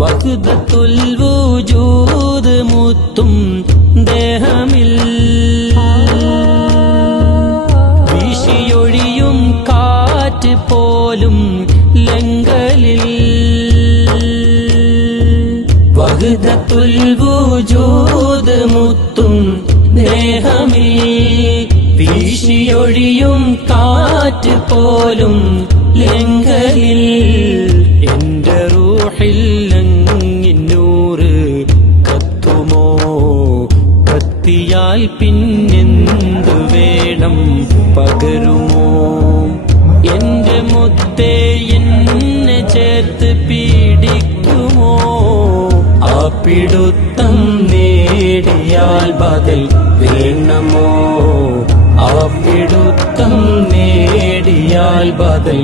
വഹ്ദത്തുൽ വജൂദ് മുത്തും ദേഹമിൽ വീശിയൊഴിയും കാറ്റ് പോലും ലങ്കലിൽ വഹ്ദത്തുൽ വജൂദ് മുത്തും ദേഹമിൽ വീശിയൊഴിയും കാറ്റ് പോലും ലങ്കലിൽ എന്റെ റൂഹിൽ അങ്ങിന്നൂറ് കത്തുമോ കത്തിയാൽ പിന്നെന്തു വേണം പകരുമോ എന്റെ മുത്തേ എന്നെ ചേർത്ത് പീഡിക്കുമോ ആ പിടുത്തം നേടിയാൽ ബദൽ വേണമോ ആ പിടുത്തം നേടിയാൽ ബദൽ